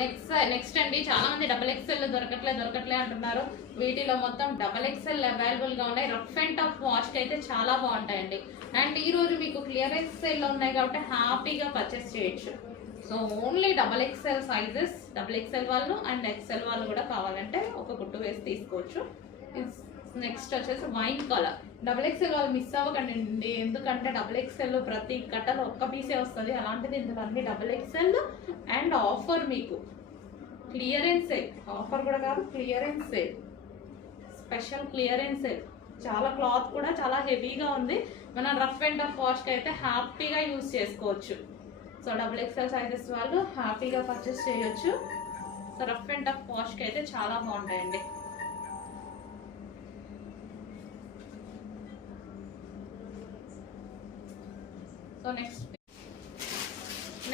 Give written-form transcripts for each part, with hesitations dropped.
Next అండి, చాలా మంది డబుల్ ఎక్స్ఎల్ దొరకట్లే అంటున్నారు. వీటిలో మొత్తం డబుల్ ఎక్స్ఎల్ అవైలబుల్ గా ఉన్నాయి. రఫ్ అండ్ టఫ్ వాష్ కి అయితే చాలా బాగుంటాయండి. అండ్ ఈ రోజు మీకు క్లియరెన్స్ సేల్ లో ఉన్నాయి కాబట్టి హ్యాపీగా పర్చేస్ చేయొచ్చు. So only double XL sizes, double XL వాళ్ళు అండ్ ఎక్స్ఎల్ వాళ్ళు కూడా కావాలంటే ఒక కుట్టు వేసి తీసుకోవచ్చు. నెక్స్ట్ వచ్చేసి వైన్ కలర్. డబుల్ ఎక్స్ఎల్ వాళ్ళు మిస్ అవ్వకండి, ఎందుకంటే డబుల్ ఎక్స్ఎల్ ప్రతి కట్టలో ఒక్క పీసే వస్తుంది. అలాంటిది ఇందులో అన్ని డబుల్ ఎక్స్ఎల్ అండ్ ఆఫర్, మీకు క్లియరెన్స్ సేల్. ఆఫర్ కూడా కాదు, clearance sale, special clearance sale. చాలా క్లాత్ కూడా చాలా హెవీగా ఉంది. మనం రఫ్ అండ్ టఫ్ వాష్కి అయితే హ్యాపీగా యూజ్ చేసుకోవచ్చు. సో డబుల్ ఎక్స్ఎల్ సైజెస్ వాళ్ళు హ్యాపీగా పర్చేస్ చేయొచ్చు. సో రఫ్ అండ్ టఫ్ వాష్కి అయితే చాలా బాగుంటాయండి. సో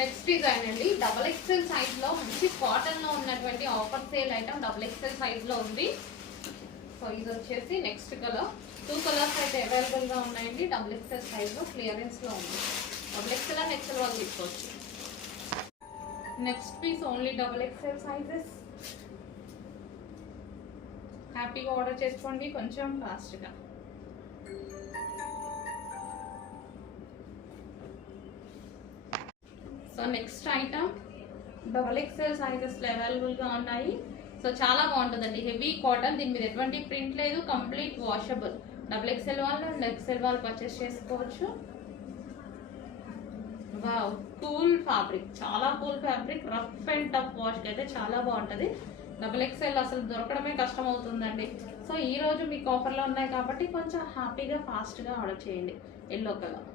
నెక్స్ట్ డిజైన్ అండి, డబుల్ ఎక్స్ఎల్ సైజ్ లో మంచి కాటన్ లో ఉన్నటువంటి offer sale item double XL size లో ఉంది. సో ఇది వచ్చేసి నెక్స్ట్ కలర్. 2 కలర్స్ అయితే అవైలబుల్ గా ఉన్నాయండి. డబుల్ ఎక్స్ఎల్ సైజ్ లో క్లియరెన్స్ లో ఉంది. డబుల్ ఎక్స్ఎల్ అండ్ ఎక్స్ఎల్ వాళ్ళు తీసుకోవచ్చు. Next piece only double XL sizes. హ్యాపీగా ఆర్డర్ చేసుకోండి కొంచెం ఫాస్ట్గా. So next item double XL sizes available గా ఉన్నాయి. సో చాలా బాగుంటుందండి, హెవీ కాటన్. దీని మీద ఎటువంటి ప్రింట్ లేదు, కంప్లీట్ వాషబుల్. డబుల్ ఎక్స్ఎల్ వాళ్ళు అండ్ ఎక్స్ఎల్ వాళ్ళు పర్చేస్ చేసుకోవచ్చు. వావ్, కూల్ ఫ్యాబ్రిక్, చాలా cool fabric. Rough and tough వాష్కి అయితే చాలా బాగుంటుంది. డబుల్ ఎక్స్ఎల్ అసలు దొరకడమే కష్టం అవుతుందండి. సో ఈ రోజు మీకు ఆఫర్లో ఉన్నాయి కాబట్టి కొంచెం హ్యాపీగా ఫాస్ట్గా ఆర్డర్ చేయండి. Yellow colour.